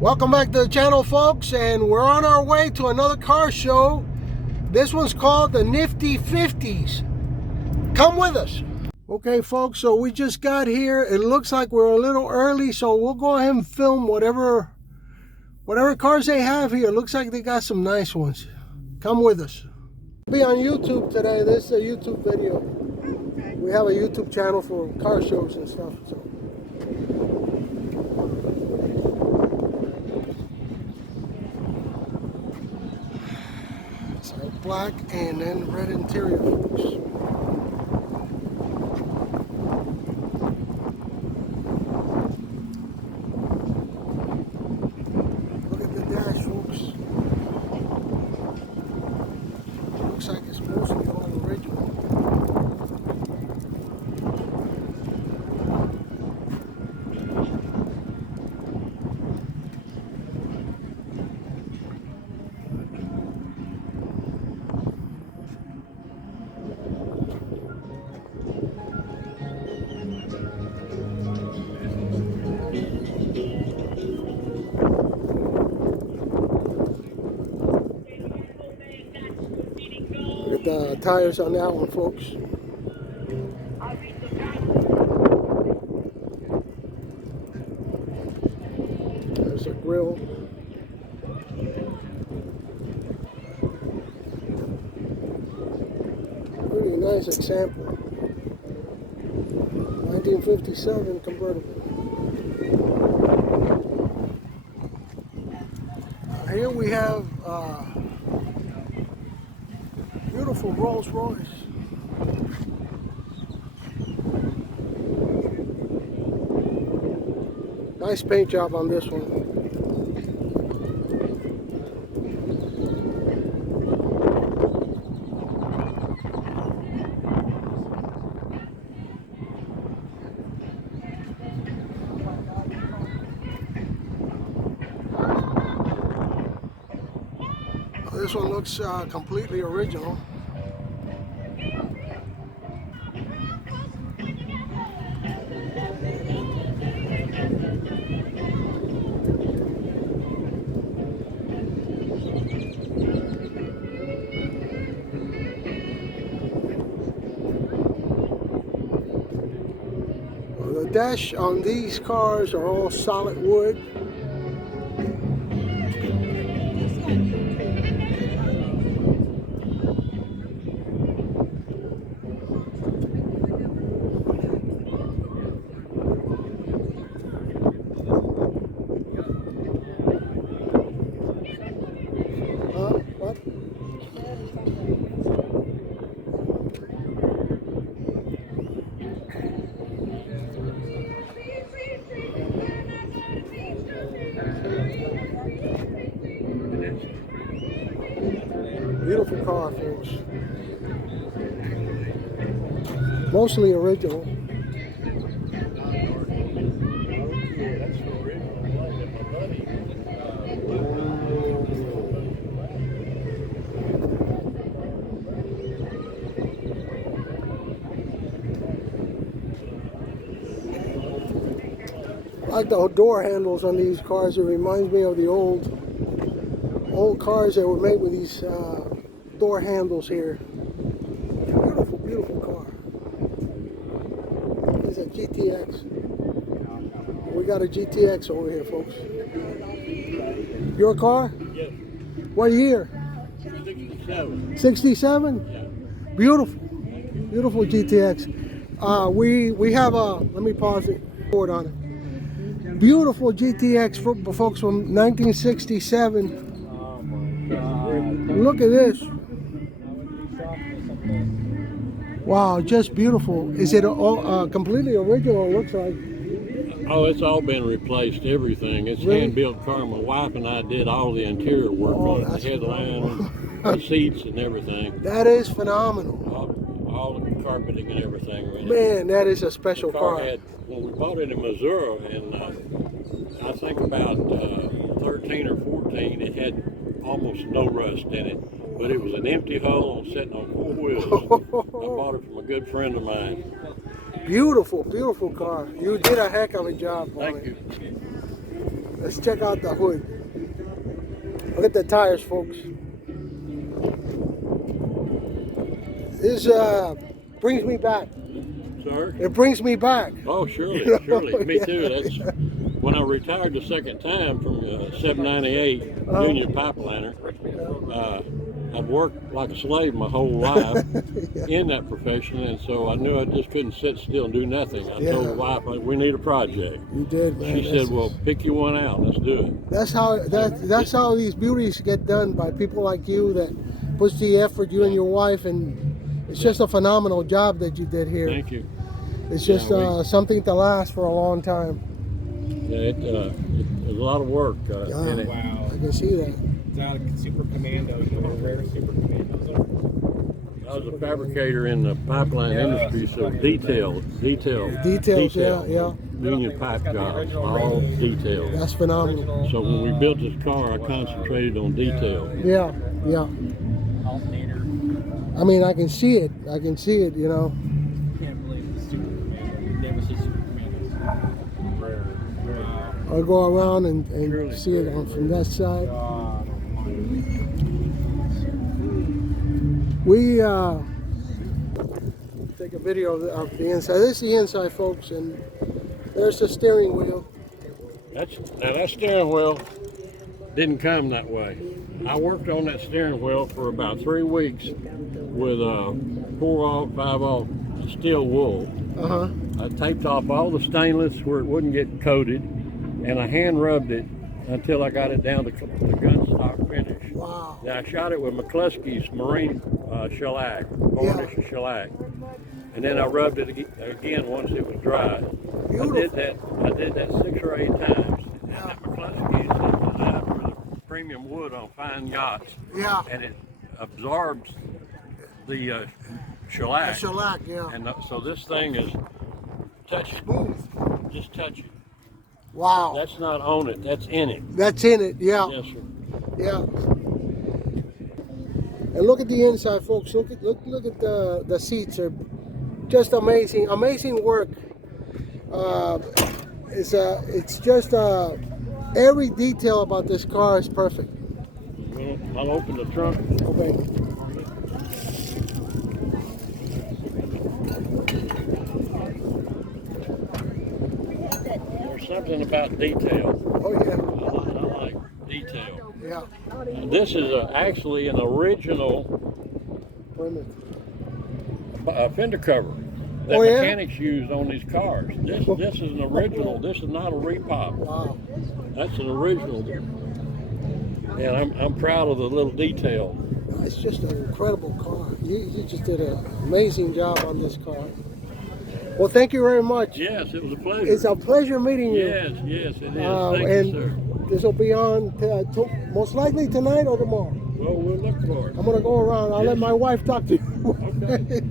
Welcome back to the channel, folks, and we're on our way to another car show. This one's called the Niftee 50s. Come with us. Okay, folks, so we just got here. It looks like we're a little early, so we'll go ahead and film whatever cars they have here. Looks like they got some nice ones. Come with us. Be on YouTube today. This is a YouTube video. We have a YouTube channel for car shows and stuff. So. Black and then red interior, folks. Look at the dash, folks. Looks like it's mostly all original. Look at the tires on that one, folks. There's a grill. Pretty nice example. 1957 convertible. Here we have beautiful Rolls Royce. Nice paint job on this one. This one looks completely original. The dash on these cars are all solid wood. What? Beautiful car, folks. Mostly original. I like the door handles on these cars. It reminds me of the old cars that were made with these door handles here. Beautiful, beautiful car. This is a GTX. We got a GTX over here, folks. Your car? Yes. What year? 67. 67? Yeah. Beautiful. Beautiful GTX. We have a, let me pause it, forward on it. Beautiful GTX for folks from 1967. Oh my God. Look at this. Wow, just beautiful. Is it all completely original, it looks like? Oh, it's all been replaced, everything. It's Really? hand-built car. My wife and I did all the interior work on it, that's the headline, the seats and everything. That is phenomenal. All the carpeting and everything. Really. Man, that is a special The car car. had, when we bought it in Missouri, and I think about 13 or 14, it had almost no rust in it. But it was an empty hull sitting on 4 wheels. I bought it from a good friend of mine. Beautiful, beautiful car. You did a heck of a job on Thank it. you. Let's check out the hood. Look at the tires, folks. This brings me back. Sir? It brings me back. Oh, surely, You know? surely. Me Yeah. too. That's when I retired the second time from 798 Union Pipeliner. I've worked like a slave my whole life in that profession, and so I knew I just couldn't sit still and do nothing. I told the wife, we need a project. You did, man. She said, well, pick you one out. Let's do it. That's how these beauties get done, by people like you that puts the effort, you and your wife, and it's just a phenomenal job that you did here. Thank you. It's just something to last for a long time. Yeah, it was a lot of work in it. Wow. I can see that. It's out of Super Commando, you know, rare Super Commandos are. I was a fabricator in the pipeline industry, so details, Yeah. union pipe jobs, all detailed. That's phenomenal. So when we built this car, I concentrated on detail. Yeah. Alternator. I mean, I can see it. You know. Can't believe the Super Commando. They were just Super Commandos. Rare. Wow. I'll go around and Really? see it from that side. God almighty. We take a video of the inside. This is the inside, folks, and there's the steering wheel. Now that steering wheel didn't come that way. I worked on that steering wheel for about 3 weeks with 4/0, 5/0 steel wool. I taped off all the stainless where it wouldn't get coated, and I hand rubbed it until I got it down to the gun stock finish. Wow. Now I shot it with McCluskey's marine shellac, varnish shellac, and then I rubbed it again once it was dry. Beautiful. I did that 6 or 8 times. And that McCluskey's is designed for the premium wood on fine yachts. Yeah. And it absorbs the shellac. The shellac, yeah. And so this thing is touch it. Smooth. Just touch it. Wow. That's not on it. That's in it. That's in it. Yeah. Yes, sir. Yeah. And look at the inside, folks. Look at the seats. Are just amazing. Amazing work. It's just every detail about this car is perfect. Well, I'll open the trunk. Okay. There's something about detail. Oh yeah. I like detail. Yeah. This is actually an original Wait a minute. fender cover that Oh, yeah? mechanics use on these cars. This is an original. This is not a repop. Wow. That's an original. And I'm proud of the little detail. It's just an incredible car. You just did an amazing job on this car. Well, thank you very much. Yes, it was a pleasure. It's a pleasure meeting you. Yes, it is. Thank and you, sir. this will be on most likely tonight or tomorrow. Well, we'll look for it. I'm gonna go around. I'll let my wife talk to you. Okay.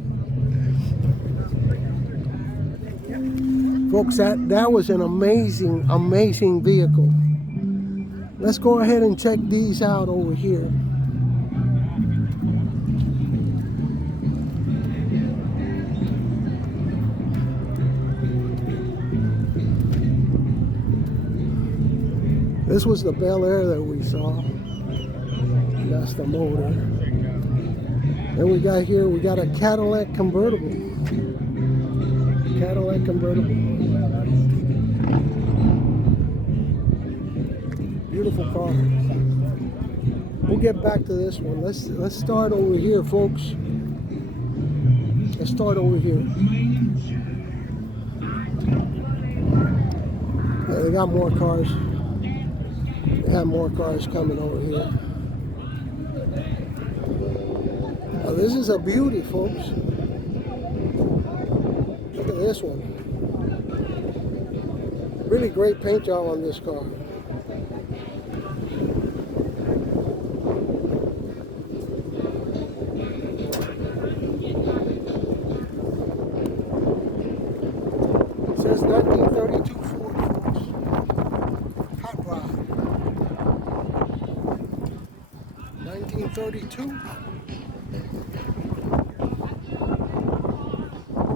Folks, that was an amazing vehicle. Let's go ahead and check these out over here. This was the Bel Air that we saw. That's the motor. Then we got a Cadillac convertible. Cadillac convertible. Beautiful car. We'll get back to this one. Let's start over here, folks. Let's start over here. They got more cars. They have more cars coming over here. Now, this is a beauty, folks. Look at this one. Really great paint job on this car. It says 1932 Ford, folks. Hot rod. 1932.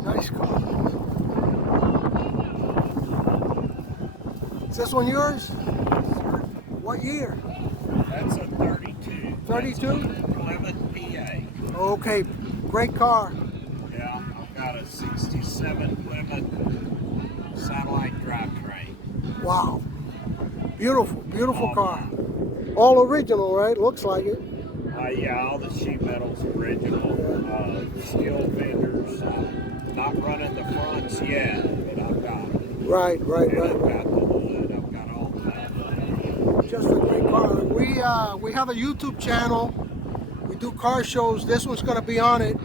Nice car. Is this one yours? What year? That's a 32. 32? Plymouth, PA. Okay, great car. Yeah, I've got a 67 Plymouth satellite drivetrain. Wow. Beautiful, beautiful car. All original, right? Looks like it. Yeah, all the sheet metal's original. Steel fenders. Not running the fronts yet, but I've got it. Right. I've got the hood. I've got all that. Just a great car. We have a YouTube channel. We do car shows. This one's going to be on it.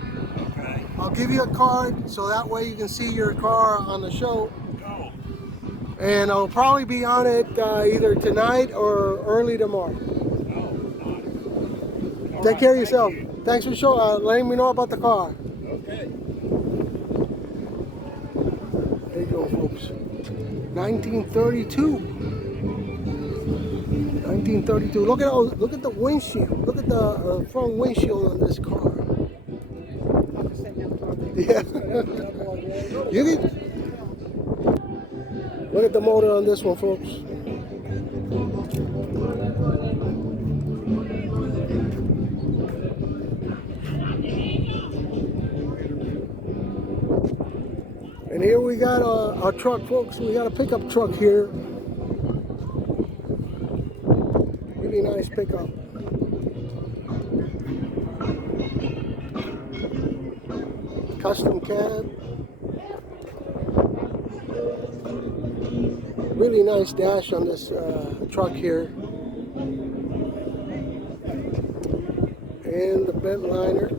Okay. I'll give you a card so that way you can see your car on the show. Go. And I'll probably be on it either tonight or early tomorrow. Nice. Take care of yourself. Thanks for letting me know about the car. Okay. There you go, folks. 1932. 1932. Look at the windshield. Look at the front windshield on this car. Yeah. You can look at the motor on this one, folks. And here we got our truck, folks. We got a pickup truck here. Really nice pickup. Custom cab. Really nice dash on this truck here. And the bent liner.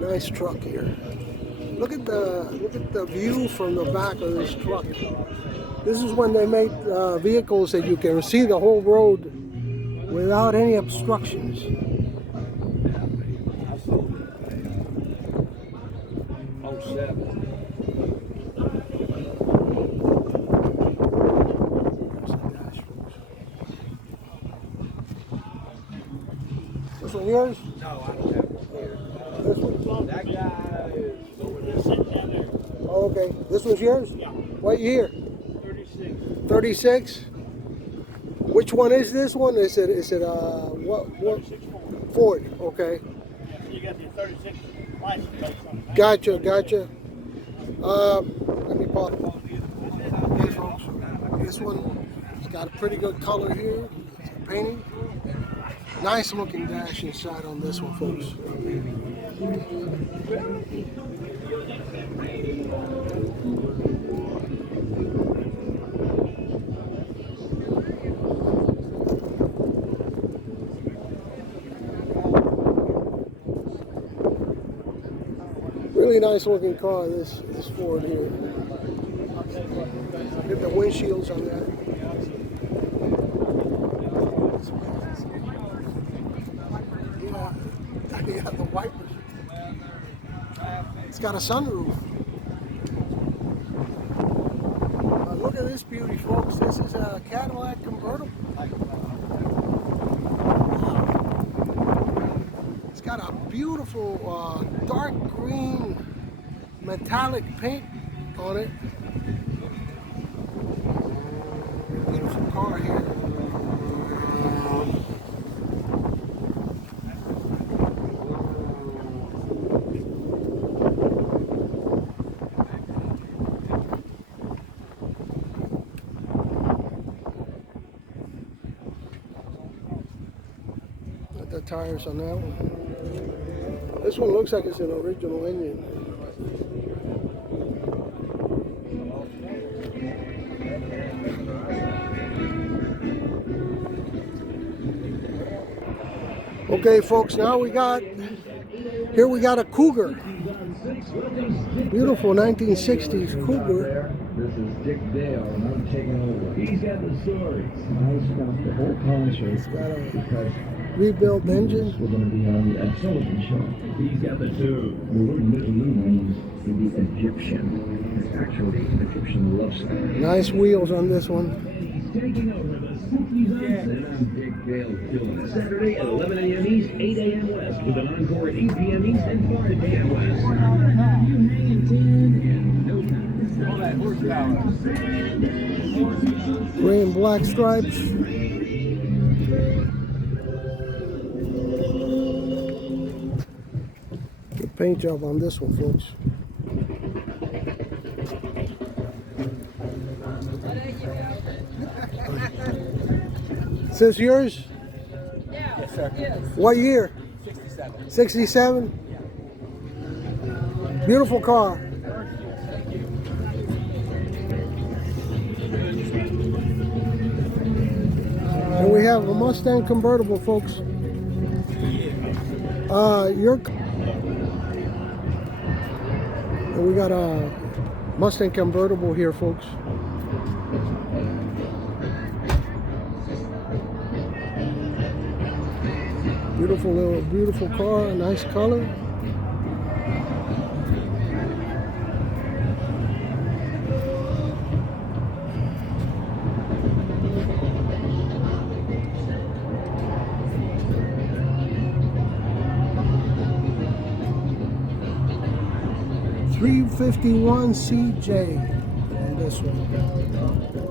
Nice truck here. Look at the view from the back of this truck. This is when they made vehicles that you can see the whole road without any obstructions. This one yours? No, I don't have one here. This one? That guy is over there sitting down there. Oh, okay. This one's yours? Yeah. What year? 36. 36? Which one is this one? Is it what 36 Ford. Ford? Okay. Yeah, so you got the 36 license plate on it. Gotcha. Let me pop. Okay, folks. This one's got a pretty good color here. It's painting. Nice looking dash inside on this one, folks. Really nice looking car, this Ford here. Get the windshields on that. Yeah, the wipers. It's got a sunroof. Look at this beauty, folks. This is a Cadillac convertible. It's got a beautiful dark green metallic paint on it. Beautiful car here. Got the tires on that one. This one looks like it's an original engine. Okay, folks, now we got a Cougar. Beautiful 1960s Cougar. This is Dick Dale, and I'm taking over. He's got the story. I stopped the whole concert It's got a because rebuilt engine. we're going to be on the Ed Sullivan Show. He's got the two. The word Middle means to be Egyptian. It's actually an Egyptian love song. Nice wheels on this one. taking over the 60s on and I'm Dick Dale doing it. Saturday at 11 a.m. East, 8 a.m. West, with an encore at 8 p.m. East and 5 p.m. West. You hanging 10 in no time. All that horsepower. Gray and black stripes. Good paint job on this one, folks. Is this yours? Yes, sir. What year? 67. 67? Beautiful car. And we have a Mustang convertible, folks. And we got a Mustang convertible here, folks. Beautiful car, nice color. .351 CJ on this one.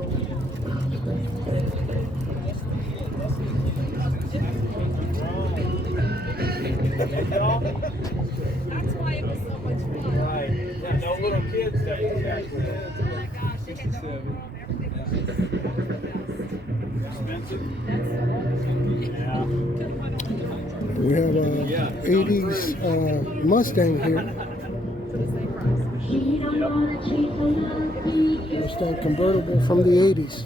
That's why it was so much fun. Right. Yeah, no little kids that you catch with. Oh my gosh, they had no room, everything was Expensive. yeah. We have a 80s Mustang here. Mustang convertible from the 80s.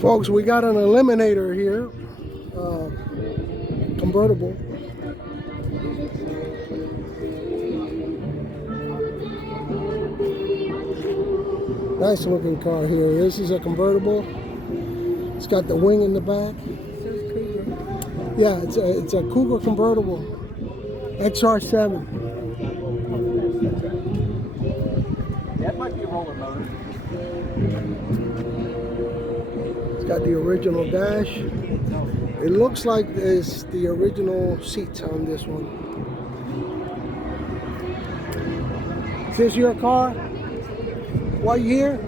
Folks, we got an Eliminator here, convertible. Nice looking car here. This is a convertible. It's got the wing in the back. Yeah, it's a Cougar convertible, XR7. That might be a roller motor. It's got the original dash. It looks like it's the original seats on this one. Is this your car? What year?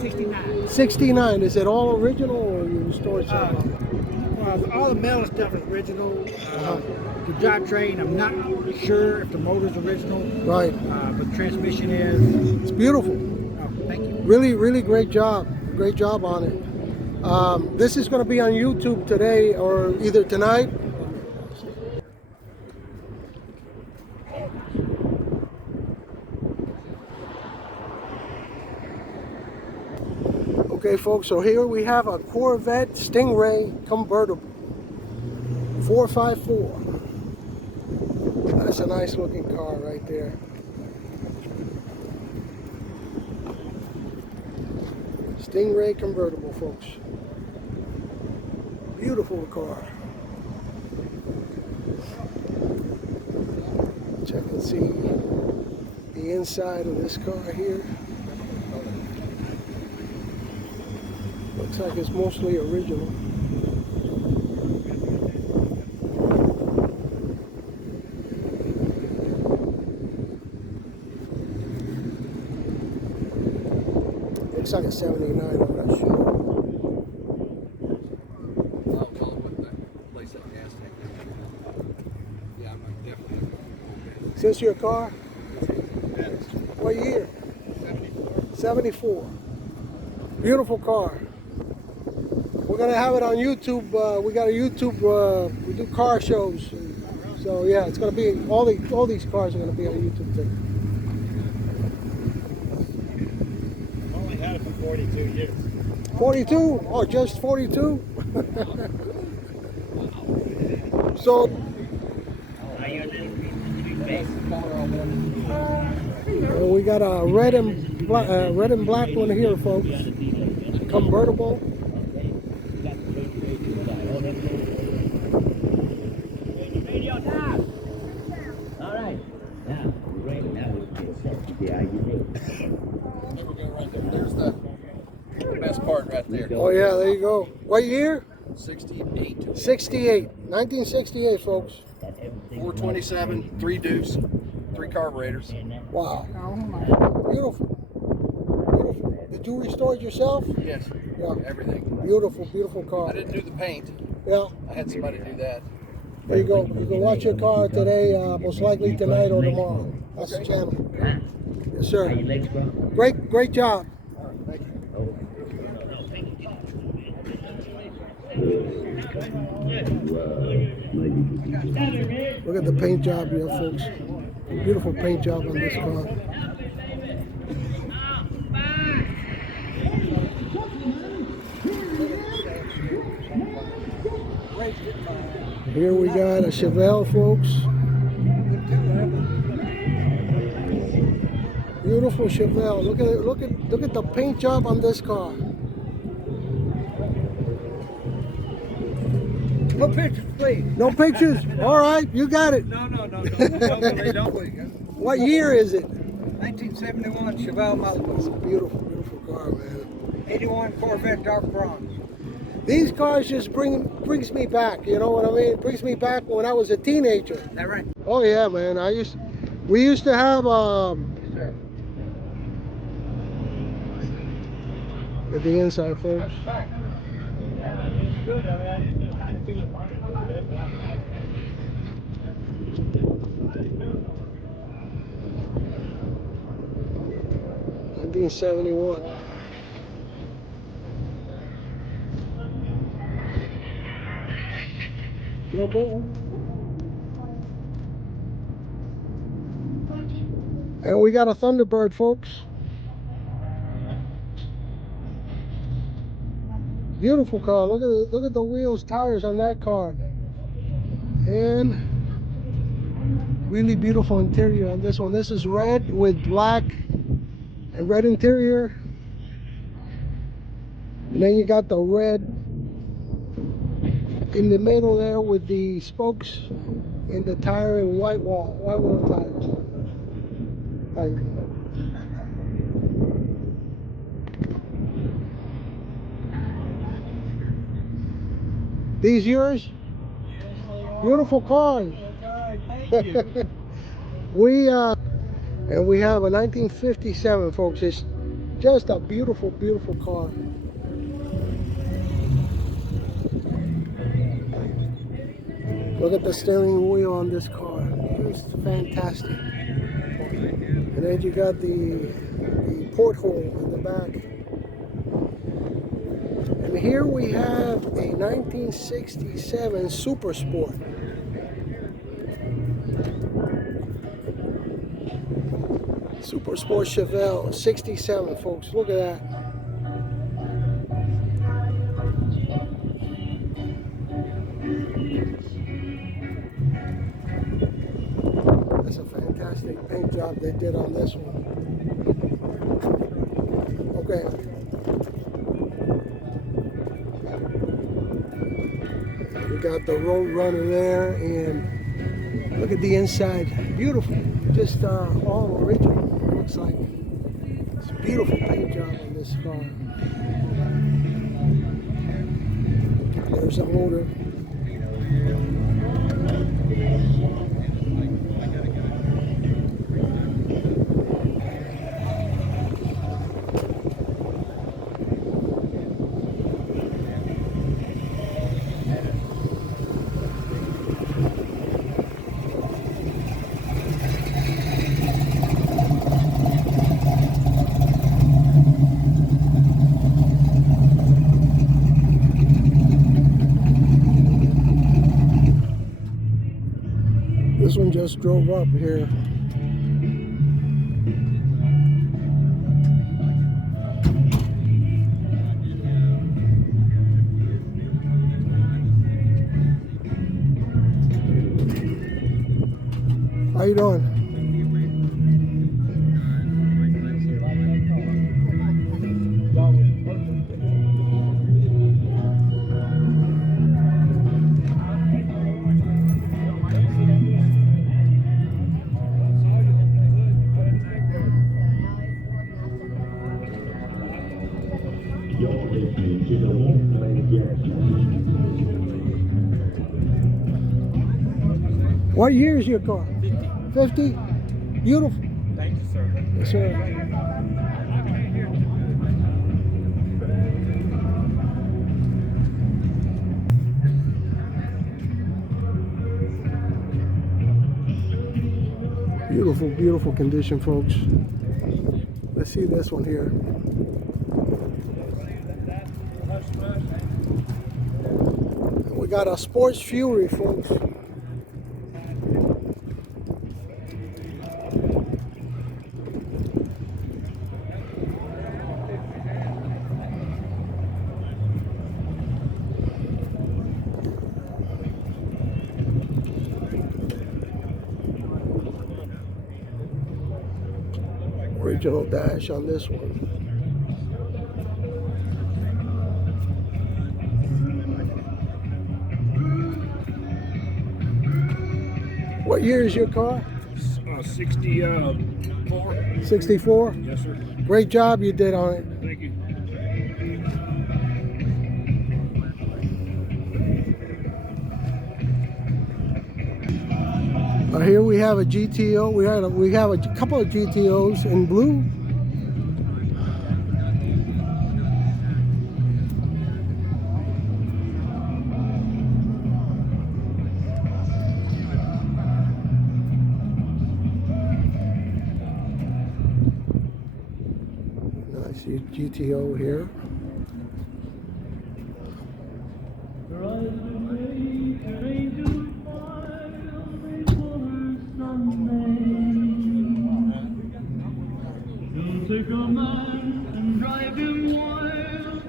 69. 69. Is it all original or you restored something? Well, all the metal stuff is original. The drivetrain, I'm not sure if the motor's original, Right. but the transmission is. It's beautiful. Oh, thank you. Really great job. Great job on it. This is going to be on YouTube today or either tonight. Okay, folks, so here we have a Corvette Stingray convertible. 454. That's a nice looking car right there. Stingray convertible, folks. Beautiful car. Check and see the inside of this car here. Looks like it's mostly original. Looks like a 79, I'm not sure. I'll tell them what the place at gas tank. Yeah, I'm definitely. Is this your car? What year? 74. Beautiful car. We're gonna have it on YouTube. We got a YouTube. We do car shows, so yeah, it's gonna be all these cars are gonna be on YouTube too. I've only had it for 42 years. 42? Oh, just 42? So, And we got a red and black one here, folks. Convertible. There we go, right there. There's the best part right there. Oh yeah, there you go. What year? 68. 68. 1968, folks. 427, 3 deuce, 3 carburetors. Wow. Beautiful. Beautiful. Did you restore it yourself? Yes, Yeah. everything. Beautiful, beautiful car. I didn't do the paint. Yeah. I had somebody do that. There you go. You can watch your car today, most likely tonight or tomorrow. That's the channel. Yes, sir. Great job. Look at the paint job here, folks. Beautiful paint job on this car. Here we got a Chevelle, folks. Beautiful Chevelle. Look at the paint job on this car. No pictures, please. No pictures? All right, you got it. No, they don't. What year is it? 1971 Chevelle Malibu. Beautiful car, man. 81 Corvette dark bronze. These cars just brings me back. You know what I mean? Brings me back when I was a teenager. Is that right? Oh yeah, man. We used to have at the inside, folks. Good, man. 1971. And we got a Thunderbird, folks. Beautiful car. Look at the wheels, tires on that car. And really beautiful interior on this one. This is red with black and red interior. And then you got the red in the middle there with the spokes in the tire and white wall tires. These yours? Beautiful cars. Thank you. We have a 1957, folks. It's just a beautiful car. Look at the steering wheel on this car. It's fantastic. And then you got the porthole in the back. And here we have a 1967 Super Sport. Super Sport Chevelle 67, folks. Look at that. That's a fantastic paint job they did on this one. Okay. We got the Road Runner there, and look at the inside. Beautiful. Just all original. Looks like it's a beautiful paint job on this car. There's a motor. This one just drove up here. How you doing? What year is your car? 50? Beautiful. Thank you, sir. Yes, sir. Beautiful, beautiful condition, folks. Let's see this one here. We got a Sports Fury, folks. Original dash on this one. What year is your car? 64. 64? Yes, sir. Great job you did on it. Thank you. Here we have a GTO. We have a couple of GTOs in blue. Nice GTO here. Take a man and drive him wild.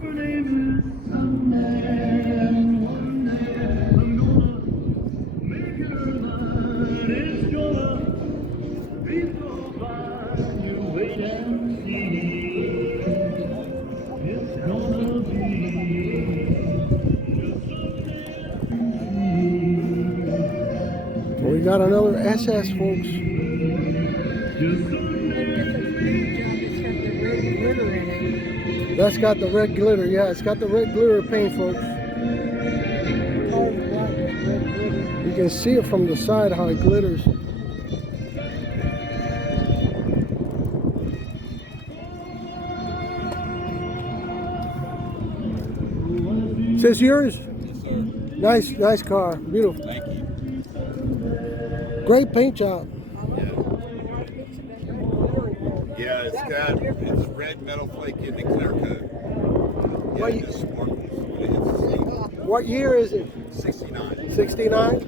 Her name is Sunday. One day I'm gonna make her mine. It's gonna be so fine. You wait and see. It's gonna be. We got another SS, folks. That's got the red glitter, yeah, it's got the red glitter paint, folks. You can see it from the side how it glitters. Is this yours? Yes, sir. Nice car, beautiful. Thank you. Great paint job. Yeah, it's red metal flake in the clear coat. Yeah, What it you- just sparkles when it's What year is it? 69. 69?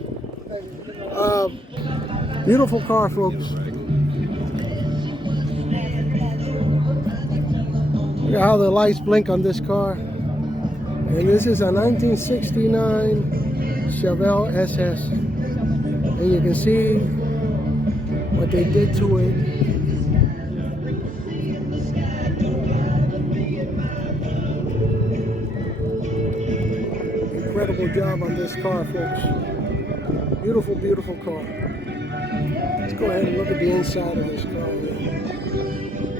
Beautiful car, folks. Look at how the lights blink on this car. And this is a 1969 Chevelle SS. And you can see what they did to it. Incredible job on this car, folks. Beautiful, beautiful car. Let's go ahead and look at the inside of this car here.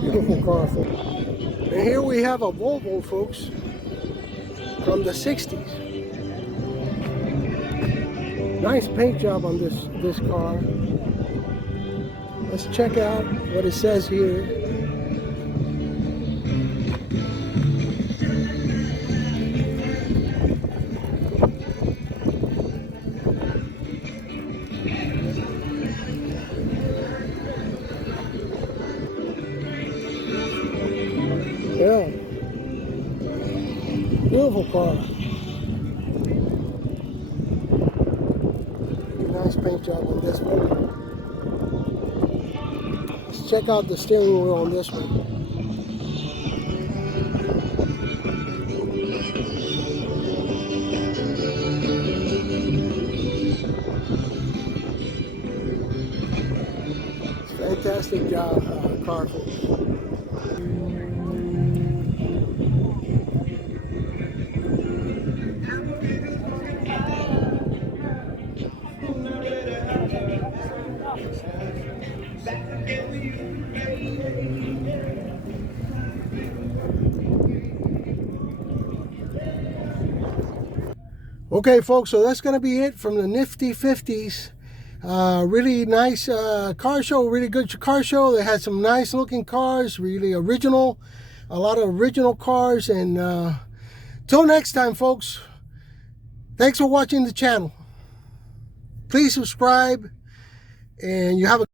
Beautiful car, folks. And here we have a Volvo, folks, from the 60s. Nice paint job on this car. Let's check out what it says here. Yeah. Beautiful car. Nice paint job on this one. Let's check out the steering wheel on this one. It's a fantastic job, car, folks. Okay, folks, so that's going to be it from the Niftee 50s. Really nice car show, really good car show. They had some nice looking cars, really original, a lot of original cars. And till next time, folks, thanks for watching the channel. Please subscribe, and you have a